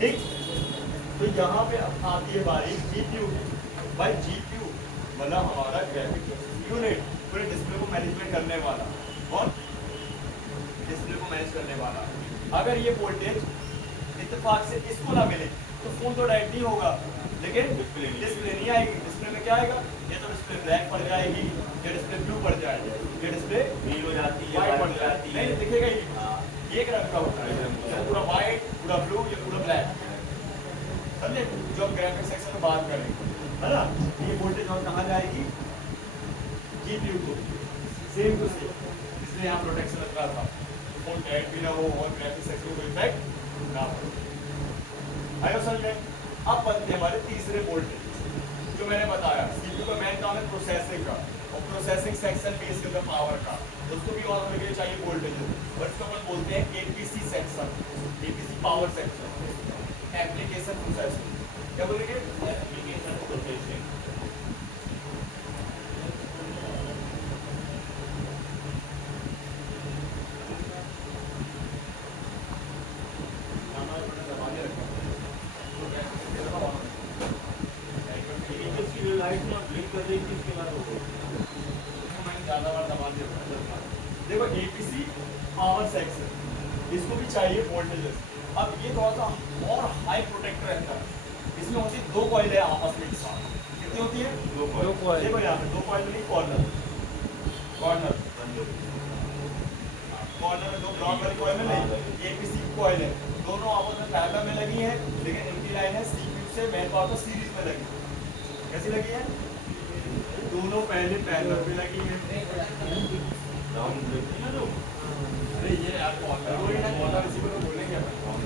ठीक। तो यहाँ पे अब आती है बारी जीपीयू की। भाई जीपीयू मतलब हमारा ग्राफिक यूनिट, पूरे डिस्प्ले को मैनेजमेंट करने वाला। कौन? डिस्प्ले को मैनेज करने वाला। अगर ये वोल्टेज इत्तेफाक से इसको ना मिले तो फोन तो डायरेक्ट नहीं होगा, लेकिन डिस्प्ले नहीं आएगी। डिस्प्ले में क्या आएगा? या तो डिस्प्ले ब्लैक पड़ जाएगी, या डिस्प्ले ब्लू पड़ जाएगी, या डिस्प्ले ग्रीन हो जाती है, व्हाइट पड़ हो जाती है। है, नहीं दिखेगा ही। एक रंग का होता है, या पूरा व्हाइट, पूरा ब्लू, या पूरा ब्लैक। समझे? जो हम ग्राफिक सेक्शन में बात करेंगे, है ना? ये वोल्टेज और कहाँ जाएगी? जीपीयू को। सेम टू सेम, इसलिए यहाँ प्रोटेक्शन रखा था, फोन डेड भी ना हो और ग्राफिक सेक्शन को इफेक्ट ना हो। आयो समझ में? अब बनते हमारे तीसरे वोल्टेज, जो मैंने बताया सीपीयू का मेन काम है प्रोसेसिंग का, और प्रोसेसिंग सेक्शन बेस करता पावर का, उसको भी ऑन करके चाहिए वोल्टेज, और इसको अपन बोलते हैं APC section, APC power section, application processing. क्या बोलेंगे? Application processing. लाइट ना ब्लिंक कर रही थी, इसके बाद हो गई। मैंने ज़्यादा बार दबा दिया। देखो एपीसी पावर सेक्शन, इसको भी चाहिए वोल्टेजेस। अब ये थोड़ा सा और हाई प्रोटेक्टर रहता है, इसमें होती दो कॉइल है आपस में एक साथ। कितनी होती है? दो कॉइल। देखो यहाँ पे दो कॉइल नहीं, कॉर्नर कॉर्नर कॉर्नर में दो ब्लॉक वाली कॉइल में नहीं, एपीसी कॉइल है, दोनों आपस में पैरेलल में लगी है, लेकिन इनकी लाइन है सीपीयू से मेन पावर तो सीरीज में लगी। कैसी लगी है? दोनों पहले पैरेलल में लगी है। अरे ये यार कॉर्नर वही ना, कॉर्नर इसी को तो बोलेंगे अपन,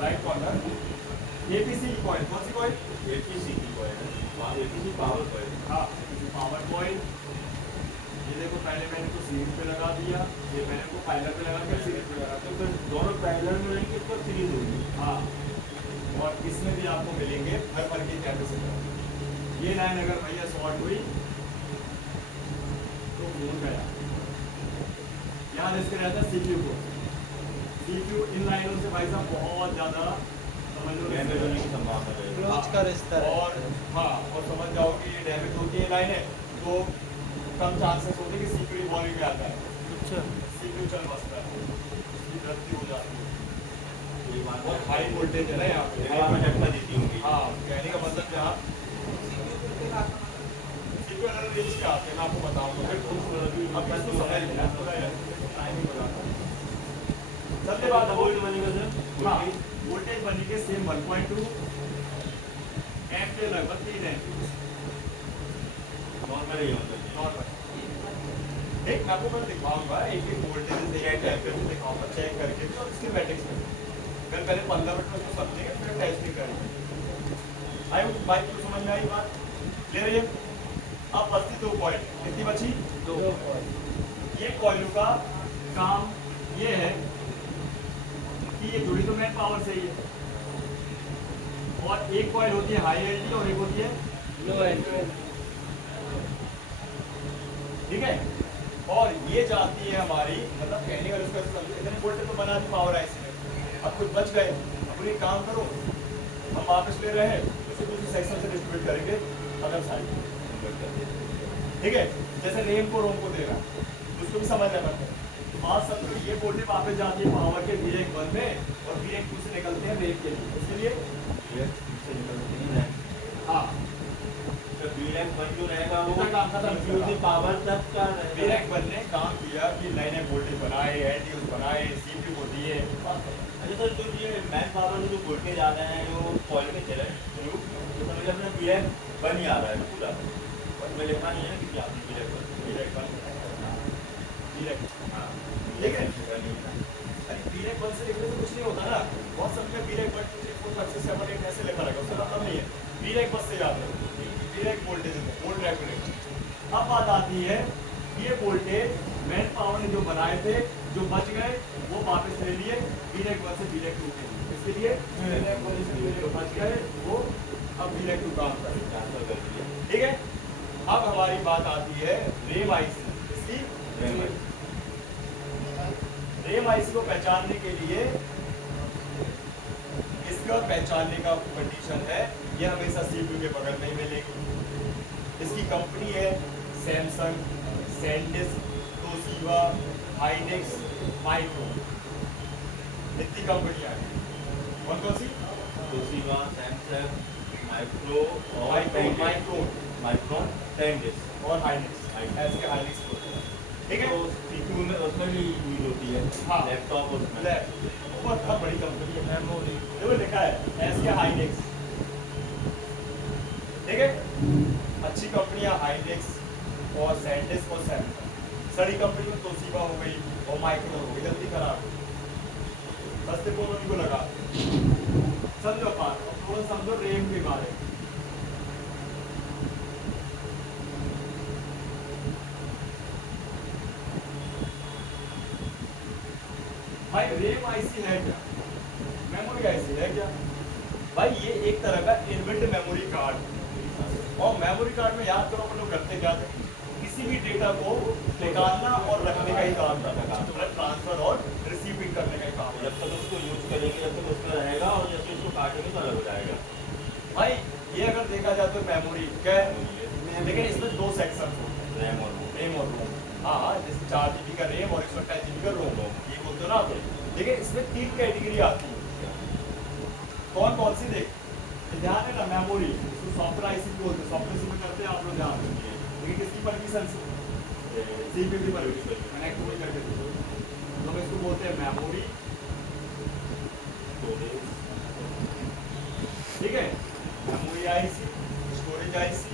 राइट कॉर्नर। एपीसी की कॉइल, कौन सी कॉइल? एपीसी की कॉइल, एपीसी पावर कॉइल। हाँ, पावर कॉइल। ये देखो पहले मैंने को सीरीज पे लगा दिया, ये मैंने को पैरेलल पे लगा के सीरीज पे लगा तो दिया। फिर दोनों पैरेलल में रहेंगे तो सीरीज होगी। हाँ, और इसमें भी आपको मिलेंगे हर पर की कैपेसिटर। ये लाइन अगर भैया शॉर्ट हुई तो फोन गया। याद इसके रहता है सीपीयू को, सीपीयू इन लाइनों से भाई साहब बहुत ज़्यादा समझ लो डैमेज होने की संभावना रहेगी। और हाँ, और समझ जाओ कि ये डैमेज होती है लाइनें, तो कम चांसेस होते हैं कि सीपीयू रिवॉल्विंग में आता है। अच्छा, सीपीयू चल बसता है, इसकी गलती हो जाती है। ये बात बहुत हाई वोल्टेज है ना यहाँ पे, हवा में झटका देती होंगी। हाँ, कहने का मतलब यहाँ सीपीयू अलग रेंज के आते हैं, मैं आपको बताऊंगा फिर अब इसको समझ लेना, टाइमिंग बताता हूँ। सबसे बात वोल्ट बनेगा सर। हाँ, वोल्टेज बनेंगे सेम 1.2 एम्प के लगभग 3 एम्प नॉर्मल ही होता है। नॉर्मल। एक मैं आपको मैं दिखाऊंगा, एक एक वोल्टेज टेम्परेचर दिखाऊंगा चेक करके भी, और स्कीमेटिक्स में फिर पहले 15 मिनट में उसको समझेंगे, फिर टेस्टिंग करेंगे। आई बाइक को समझ में आई बात? क्लियर है? अब बचती दो कॉइल, कितनी बची? दो। ये कॉइलों का काम ये है कि ये जुड़ी तो मेन पावर से ही है, और एक कॉइल होती है हाई एनर्जी और एक होती है लो एनर्जी। ठीक है? और ये जाती है हमारी, मतलब कहने का उसका समझो, इतने वोल्टेज तो बना दी पावर आईसी में, अब कुछ बच गए, अब ये काम करो, हम वापस ले रहे हैं, उसे दूसरे सेक्शन से डिस्ट्रीब्यूट करेंगे अदर साइड। ठीक है? जैसे रेम को रोम को देना, उसको भी समझना पड़ता है। तो बात समझो, ये वोल्टेज वापस जाती है पावर के V1 में, और V2 से निकलते हैं रेम के लिए, इसलिए हाँ, V1 जो रहेगा वो इतना काम खत्म हो जाएगा। पावर तक का रहेगा। V1 ने काम किया कि नए नए वोल्टेज बनाए, एलडीओ बनाए, सीपीयू को दिए। अच्छा सर, जो ये मैन पावर में जो वोल्टेज आ रहे हैं जो कॉइल में चले तो मतलब अपना V1 ही आ रहा है पूरा, उसमें लिखा नहीं है कि क्या V1 हाँ ठीक है? अरे V1 से लिखने से कुछ नहीं होता ना, बहुत समय V1 2 3 4 5 6 7 8 ऐसे लिखा रहेगा, उससे मतलब नहीं है। V1 बस से याद रखो, V1 वोल्टेज है, वोल्ट रेगुलेटर। अब बात आती है, ये वोल्टेज मेन पावर ने जो बनाए थे, जो बच गए वो वापस ले लिए V1 से V2 के लिए, इसके लिए V1 से जो बच गए वो अब V2 काम करेंगे। ठीक है? अब हमारी बात आती है रेम आईसी, इसकी रेम आईसी को पहचानने के लिए इसके और पहचानने का कंडीशन है, ये हमेशा CPU के बगल में ही मिलेगी। इसकी कंपनी है Samsung, SanDisk, Toshiba, Hynix, micron, इतनी कंपनियां हैं। कौन कौन सी? तोशिबा, सैमसंग, माइक्रो और माइक्रोन टेंडिस और हाइनेक्स, ऐसे हाइनेक्स बोलते हैं। ठीक है, तो सीपीयू में उसमें भी यूज होती है। हाँ। लैपटॉप और उसमें बहुत बड़ी कंपनी है मेमोरी, देखो लिखा है ऐसे हाइनेक्स। ठीक है, अच्छी कंपनियां हाइनेक्स और सैंडिस्क और सैमसंग। सड़ी कंपनी में तोशिबा हो गई और माइक्रोन हो गई, जल्दी खराब हो। सस्ते फोन उनको लगा समझो बात। अब थोड़ा समझो रैम के बारे में। भाई रैम आईसी है क्या? मेमोरी आईसी है क्या? भाई ये एक तरह का इनबिल्ट मेमोरी कार्ड, और मेमोरी कार्ड में याद करो अपन लोग करते क्या थे, किसी भी डेटा को निकालना और रखने का ही काम करता था, मतलब ट्रांसफर और रिसीविंग करने का ही काम। जब तक उसको यूज करेंगे जब तक उसका रहेगा, और जैसे उसको काटेंगे तो अलग हो जाएगा। भाई ये अगर देखा जाए तो मेमोरी क्या है, लेकिन इसमें दो सेक्शन होते हैं, रैम और रोम। रैम और रोम। हाँ, जैसे 4 GB का रैम और 128 GB का रोम, ये बोलते हो ना आप। लेकिन इसमें 3 कैटेगरी आती है। कौन कौन सी? देख ध्यान है ना, मेमोरी इसको सॉफ्टवेयर आईसी बोलते हैं, सॉफ्टवेयर में करते हैं आप लोग ध्यान रखिए। लेकिन किसकी परमिशन से? CPU की परमिशन कनेक्ट हो करके तो हम इसको बोलते हैं मेमोरी। ठीक है, memory IC, storage IC,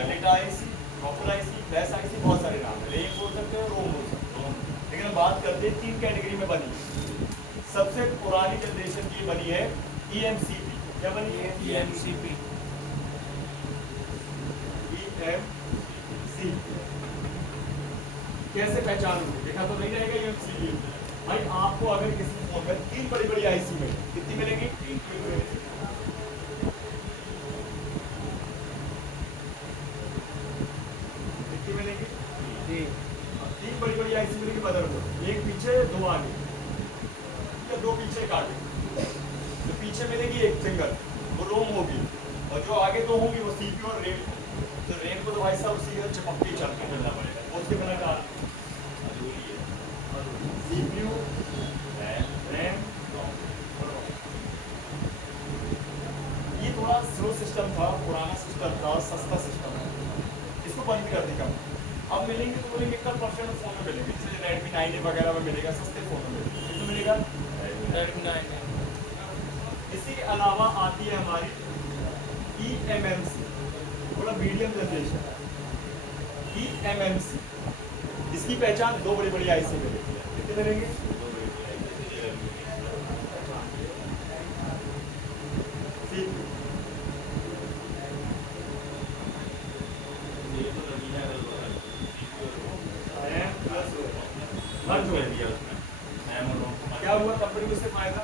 data IC, software IC, flash IC, बहुत सारे नाम है। रैम बोल सकते हो, रोम बोल सकते हो। लेकिन हम बात करते हैं 3 कैटेगरी में बनी। सबसे पुरानी जनरेशन की बनी है EMCP। क्या बनी है? EMCP। EMCP कैसे पहचानोगे? देखा तो नहीं रहेगा EMCP। भाई आपको अगर किसी फोन में 3 बड़ी बड़ी आईसी में कितनी मिलेंगी? 3 कितनी मिलेंगी? 3 बड़ी बड़ी आईसी मिलेगी मदरबोर्ड, एक पीछे दो आगे या दो पीछे एक आगे। जो पीछे मिलेगी एक सिंगल, वो रोम होगी, और जो आगे दो होंगी वो CPU और रैम। तो रैम को तो भाई साहब उसी के चिपक के चल के चलना पड़ेगा, वो उसके बिना डाल CPU, रैम। ये थोड़ा स्लो सिस्टम था, पुराना सिस्टम था, सस्ता सिस्टम है, इसको बंद कर दी कम। अब मिलेंगे तो बोलेंगे 1% फोन में मिलेंगे, जैसे Redmi 9A वगैरह में मिलेगा, सस्ते फोन में मिलेगा। कितना मिलेगा? Redmi 9A। इसी के अलावा आती है हमारी EMMC, थोड़ा मीडियम जनरेशन। EMMC इसकी पहचान 2 बड़ी बड़ी आईसी में मिलेगी। कितने मिलेंगे? क्या हुआ कंपनी को? उससे फायदा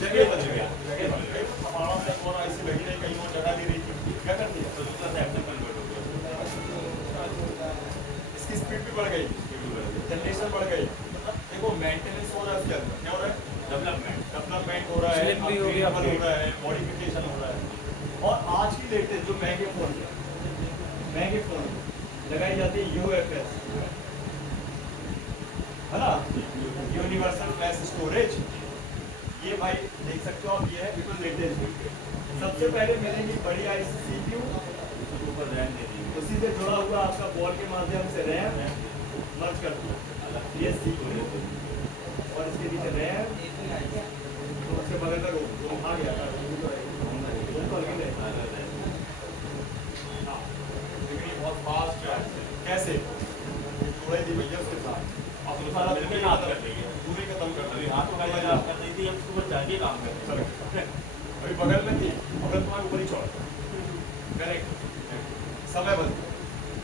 जगह बच गया, जगह बच गई। हमारा से और ऐसी लगी नहीं, कहीं और जगह नहीं रही थी, क्या कर दिया? तो दूसरा सैमसंग कन्वर्ट हो गया। इसकी स्पीड भी बढ़ गई, जनरेशन बढ़ गई। देखो मेंटेनेंस हो रहा है, उसके अंदर क्या हो रहा है? डेवलपमेंट हो रहा है, Slim भी हो गया, upgrade हो रहा है, मॉडिफिकेशन हो रहा है। और आज की लेटेस्ट जो महंगे फोन लगाई जाती है UFS, है ना, यूनिवर्सल फ्लैश स्टोरेज। ये भाई देख सकते हो आप, ये है बिल्कुल लेटेस्ट। सबसे पहले मिलेगी बड़ी आईसी CPU, ऊपर रैम दे दी। उसी से जुड़ा हुआ आपका बॉल के माध्यम से रैम मर्ज कर दो, ये CPU, और इसके नीचे रैम, तो उसके बगल में रोम आ गया था, रोम तो अलग है। हाँ, लेकिन ये बहुत फास्ट है। कैसे? जोड़े दी भैया उसके साथ, अब तो सारा मिलकर काम कर रही है। पूरी खत्म कर अभी दी। हाथ को पहले आप कर रही थी, अब सुबह जाके काम कर रही है। चलो, अभी बगल में थी, बगल तुम्हारे ऊपर ही चौड़, करेक्ट, समय बदल।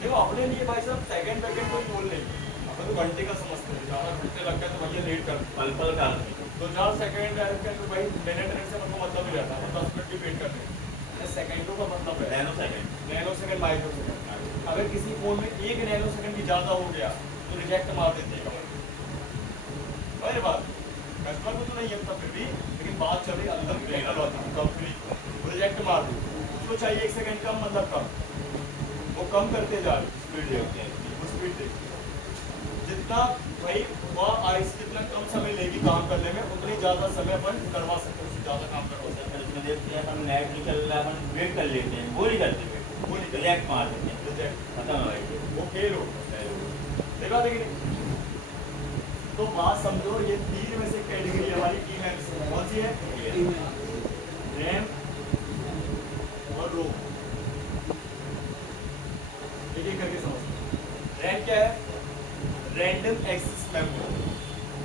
देखो अपने लिए भाई साहब सेकंड कोई टोल नहीं, अपन तो घंटे का समझते हैं, ज़्यादा घंटे लगता है तो भैया लेट कर पल पल का आदमी। 2-4 सेकंड तो भाई मिनट से मतलब मतलब ही रहता है, 10 मिनट की वेट करते हैं। सेकंडों का मतलब है नैनो सेकंड, माइक्रो सेकंड। अगर किसी फोन में 1 नैनो सेकंड भी ज़्यादा हो गया तो रिजेक्ट मार देते हैं। बात कस्टमर को तो नहीं है, फिर भी, लेकिन बात चल रही है अंदर टेक्नोलॉजी कंपनी प्रोजेक्ट मार दो, उसको चाहिए 1 सेकंड कम, मतलब कम, वो कम करते जा रहे स्पीड देख जितना भाई वह आईसी जितना कम समय लेगी काम करने में, उतनी ज़्यादा समय अपन करवा सकते हैं, उससे ज़्यादा काम करवा सकते हैं। इसमें देखते हैं अपन नेट निकल रहा है, अपन वेट कर लेते हैं, वो नहीं करते वेट, वो नहीं रिएक्ट मार देते हैं, प्रोजेक्ट खत्म है भाई। वो फेल होता है, देखा देखिए। तो बात समझो, ये 3 में से कैटेगरी हमारी टीमैक्स कौन सी है? रैम और रोम। एक एक करके समझो। रैम क्या है? रैंडम एक्सेस मेमोरी,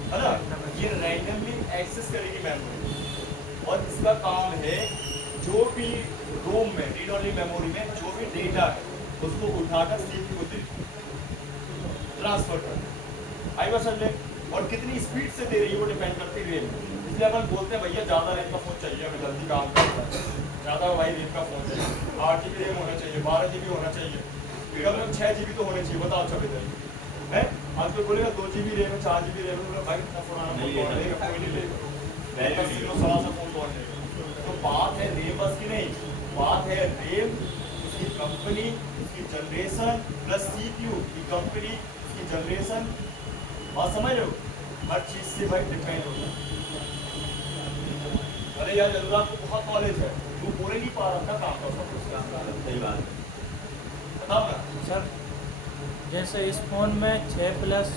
है ना? ये रैंडमली एक्सेस करेगी मेमोरी, और इसका काम है जो भी रोम में, रीड ओनली मेमोरी में जो भी डेटा है उसको उठाकर सीपीयू को दे ट्रांसफर कर। आई बात समझे? और कितनी स्पीड से दे रही है वो डिपेंड करती है रैम। इसलिए अपन बोलते हैं भैया ज़्यादा रैम का फ़ोन चाहिए, हमें जल्दी काम करता है, ज़्यादा भाई रैम का फ़ोन चाहिए, 8 GB रैम होना चाहिए, 12 GB होना चाहिए, कम से कम 6 GB तो होने चाहिए। बताओ अच्छा बेहतर है? आज कोई बोलेगा 2 GB रैम है, 4 GB रैम है, भाई इतना पुराना फोन कौन लेगा? कोई नहीं लेगा। वैल्यू जीरो सवा सा फोन कौन लेगा? तो बात है रैम बस की नहीं, बात है रैम, उसकी कंपनी, उसकी जनरेशन प्लस सीपीयू की कंपनी, उसकी जनरेशन। बात समझ रहे हो? हर चीज से भाई डिपेंड होता है। अरे यार जरूर आपको बहुत नॉलेज है, तू बोले नहीं पा रहा था काम का सब कुछ। सही बात है। बताओ ना सर, जैसे इस फ़ोन में 6 +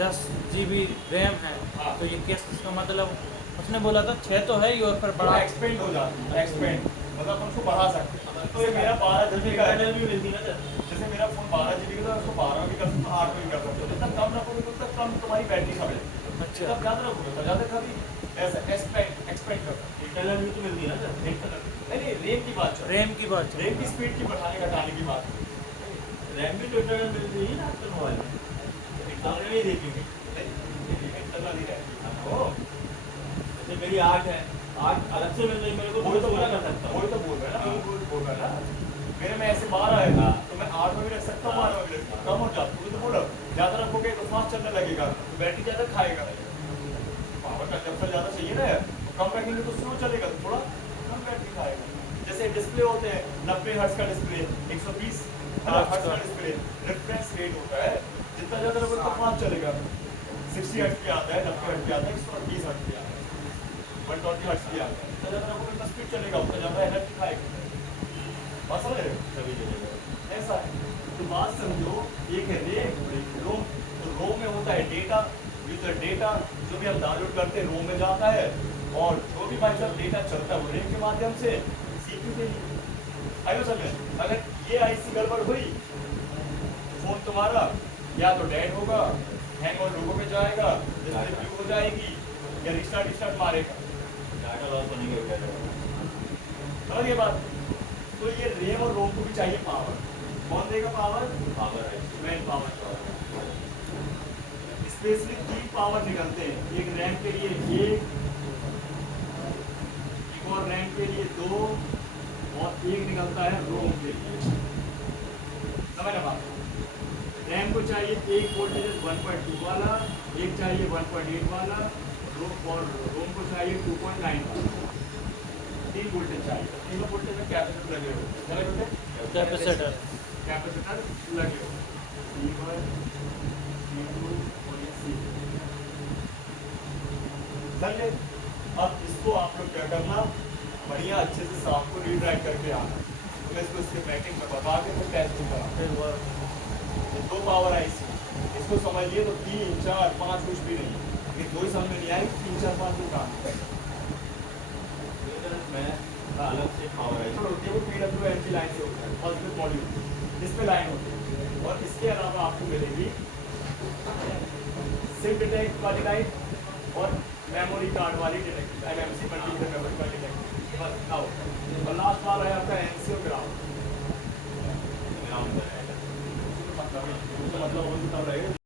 10 GB रैम है, हाँ। तो ये किस का मतलब? उसने बोला था 6 तो है ही, और फिर बड़ा बड़ा एक्सपेंड हो जाती है, एक्सपेंड मतलब हम उसको बढ़ा सकते हैं। तो ये मेरा 12 GB का है, पैनल भी मिलती है ना सर। जैसे मेरा फोन 12 GB का था, उसको 12 भी कर सकता हूँ, 8 भी कर सकते हो। जितना कम रखोगे तो उतना कम तुम्हारी बैटरी का मिलेगी। अच्छा। जब ज़्यादा रखोगे तो ज़्यादा कभी ऐसा एक्सपेंड करता इंटरनल भी तो मिलती है ना सर। नहीं, रैम की बात चल, रैम की बात है। रैम की स्पीड की बढ़ाने घटाने की बात। रैम भी तो इंटरनल मिलती है ना आपके मोबाइल में, इंटरनल ही देखेंगे। इंटरनल ही रहती है। ओ, जैसे मेरी 8 है, 8 अलग से मिल रही मेरे को, वही तो पूरा बोल कर सकता वही हूँ। तो बोल रहा है ना, बोल रहा है ना। मेरे में ऐसे 12 है हाँ। तो मैं 8 में भी रख सकता हूँ, 12 में भी रख सकता हूँ, कम हो जाता है। तो बोलो ज़्यादा रखोगे तो फास्ट चलने लगेगा, तो बैटरी ज़्यादा खाएगा, पावर कंजप्शन ज़्यादा चाहिए ना यार। कम रखेंगे तो स्लो चलेगा, तो थोड़ा कम बैटरी खाएगा। जैसे डिस्प्ले होते हैं 90 हर्ट्ज का डिस्प्ले, 120 हर्ट्ज का डिस्प्ले, रिफ्रेश रेट होता है, जितना ज़्यादा रखोगे तो फास्ट चलेगा। 60 हर्ट्ज पे आता है, 90 हर्ट्ज पे आता है, 120 हर्ट्ज पे आता है, 120 हर्ट्ज पे आता है। जितना ज़्यादा रखोगे उतना स्पीड चलेगा, उतना ज़्यादा एनर्जी खाएगा। बात समझ रहे हो? सभी जगह ऐसा है। तो बात समझो, एक है रैम और एक रोम। तो रोम में होता है डेटा, यूजर डेटा जो भी हम डाउनलोड करते हैं रोम में जाता है, और जो भी भाई साहब डेटा चलता है वो रैम के माध्यम से सीपीयू के लिए। आइए समझ, अगर ये आईसी गड़बड़ हुई, फोन तुम्हारा या तो डेड होगा, हैंग और लोगों में जाएगा, डिस्प्ले ब्लू हो जाएगी, या रिस्टार्ट मारेगा। डाटा लॉस होने के वजह समझ ये बात? तो ये रैम और रोम को भी चाहिए पावर। कौन देगा पावर? पावर है। Man power. स्पेशली 3 पावर निकलते हैं, एक रैम के लिए 1, एक और रैम के लिए 2, और एक निकलता है रोम के लिए। समझ ना बात? रैम को चाहिए एक वोल्टेज 1.2 वाला, एक चाहिए 1.8 वाला, और रोम को चाहिए 2.9 वाला। 3 वोल्टेज चाहिए। तीनों वोल्टेज में कैपेसिटर लगे हुए, क्या लगे होते? कैपेसिटर। कैपेसिटर लगे हो, C1, C2 और ये C। समझे? अब इसको आप लोग क्या करना, बढ़िया अच्छे से साफ को रीड राइट करके आना। तो मैं इसको इसके बैटिंग में बता के तो टेस्ट करा। फिर वो 2 पावर आईसी, इसको समझिए तो 3, 4, 5 कुछ भी नहीं। ये 2 ही समझ में नहीं आएगी, 3, 4, 5 को काम मैं अलग से पावर है। होती है, वो PWMC लाइन से होता है, पॉजिटिव मॉड्यूल इस पे लाइन होती है। और इसके अलावा आपको मिलेगी सिम डिटेक्ट वाली लाइन और मेमोरी कार्ड वाली detect, MMC multimeter memory card detect, बस आओ। और लास्ट वाला है आपका NC और ग्राउंड। ग्राउंड मतलब वो तब रहेगा